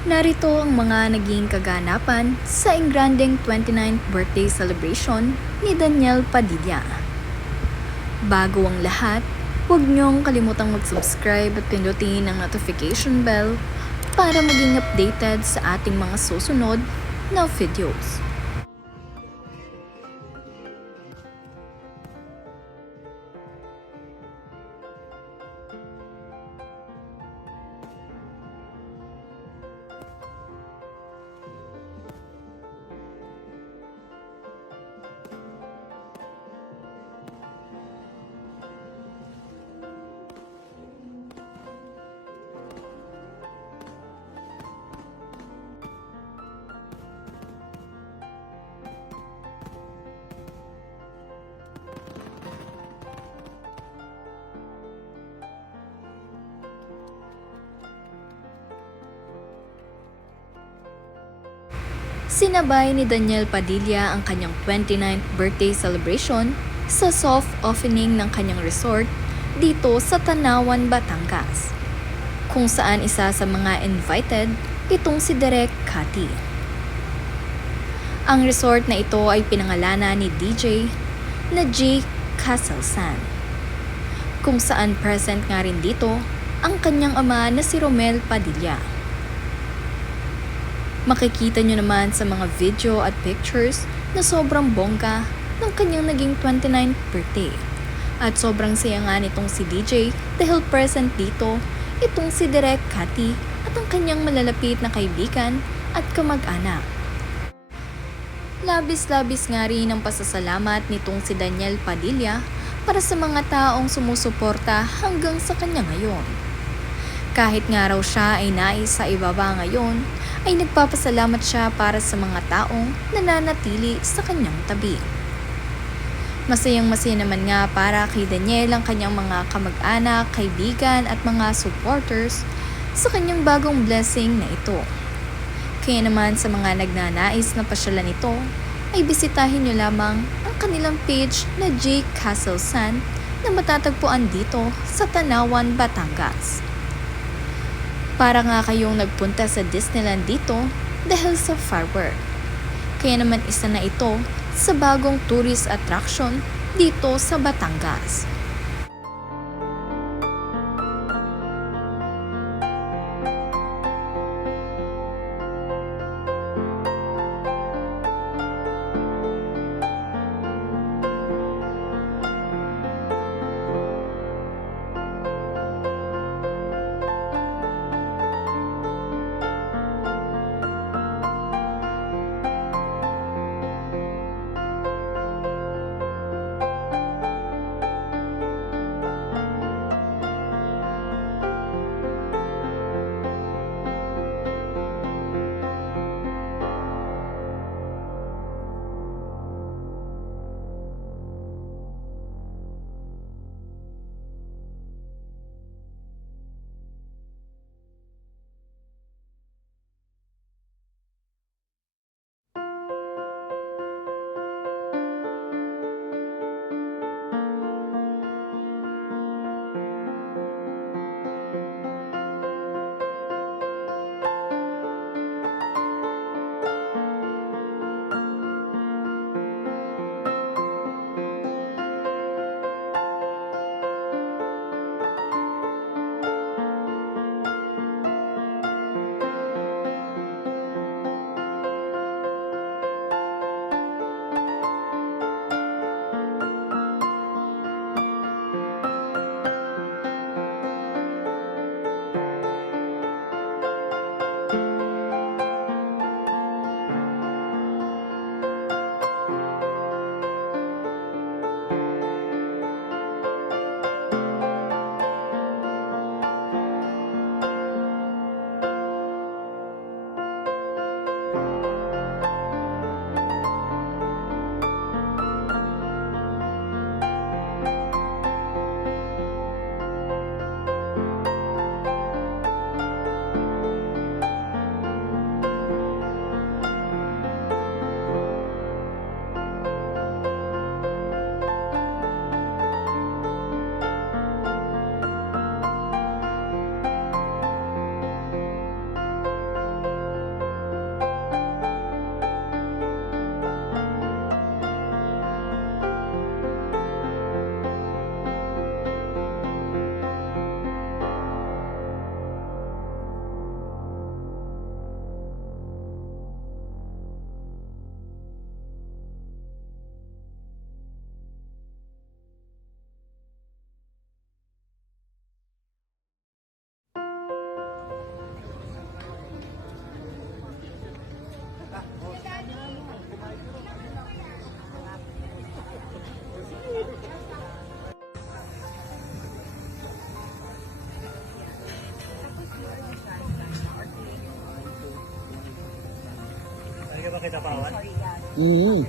Narito ang mga naging kaganapan sa engrandeng 29th birthday celebration ni Daniel Padilla. Bago ang lahat, huwag niyong kalimutang mag-subscribe at pindutin ang notification bell para maging updated sa ating mga susunod na videos. Sinabay ni Daniel Padilla ang kanyang 29th birthday celebration sa soft opening ng kanyang resort dito sa Tanawan, Batangas, kung saan isa sa mga invited itong si Direk Cathy. Ang resort na ito ay pinangalanan ni DJ na J. Caselsan, kung saan present nga rin dito ang kanyang ama na si Romel Padilla. Makikita nyo naman sa mga video at pictures na sobrang bongga ng kanyang naging 29th birthday. At sobrang saya nga nitong si DJ dahil present dito itong si Direk Cathy at ang kanyang malalapit na kaibigan at kamag-anak. Labis-labis nga rin ang pasasalamat nitong si Daniel Padilla para sa mga taong sumusuporta hanggang sa kanya ngayon. Kahit nga raw siya ay nais sa ibaba ngayon, ay nagpapasalamat siya para sa mga taong nananatili sa kanyang tabi. Masayang-masaya naman nga para kay Daniel ang kanyang mga kamag-anak, kaibigan at mga supporters sa kanyang bagong blessing na ito. Kaya naman sa mga nagnanais na pasyalan ito, ay bisitahin nyo lamang ang kanilang page na J. Caselsan na matatagpuan dito sa Tanawan, Batangas. Para nga kayong nagpunta sa Disneyland dito dahil sa firework. Kaya naman isa na ito sa bagong tourist attraction dito sa Batangas. ba kita pawan? Mm.